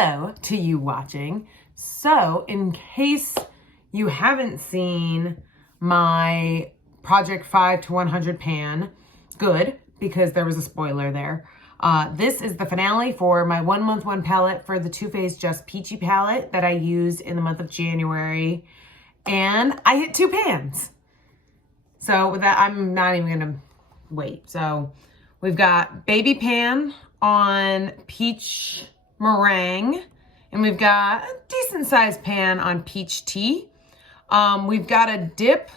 hello to you watching. So in case you haven't seen my Project 5 to 100 pan, good, because there was a spoiler there. This is the finale for my 1 month 1 palette for the Too Faced Just Peachy palette that I used in the month of January. And I hit 2 pans. So with that, I'm not even gonna wait. So we've got baby pan on peach meringue, and we've got a decent sized pan on peach tea. We've got a dip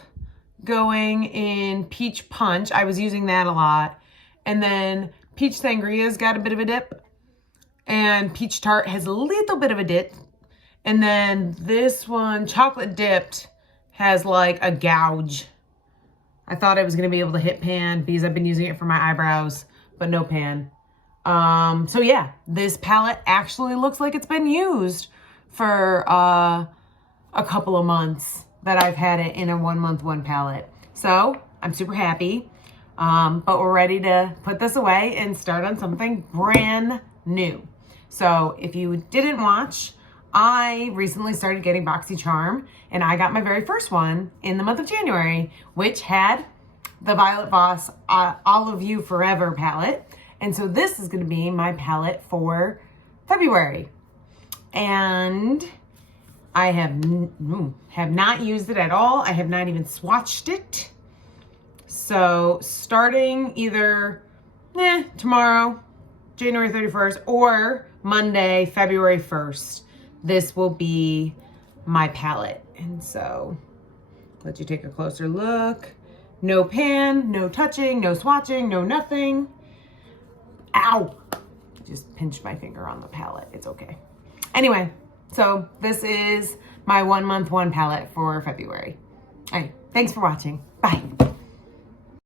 going in peach punch. I was using that a lot. And then peach sangria's got a bit of a dip, and peach tart has a little bit of a dip. And then this one, chocolate dipped, has like a gouge. I thought I was gonna be able to hit pan because I've been using it for my eyebrows, but no pan. So yeah, this palette actually looks like it's been used for a couple of months that I've had it in a 1 month 1 palette. So I'm super happy, but we're ready to put this away and start on something brand new. So if you didn't watch, I recently started getting BoxyCharm, and I got my very first one in the month of January, which had the Violet Voss All of You Forever palette. And so this is gonna be my palette for February. And I have not used it at all. I have not even swatched it. So starting either tomorrow, January 31st, or Monday, February 1st, this will be my palette. And so let you take a closer look. No pan, no touching, no swatching, no nothing. Ow! Just pinched my finger on the palette. It's okay. Anyway, so this is my 1 month 1 palette for February. All right, thanks for watching. Bye.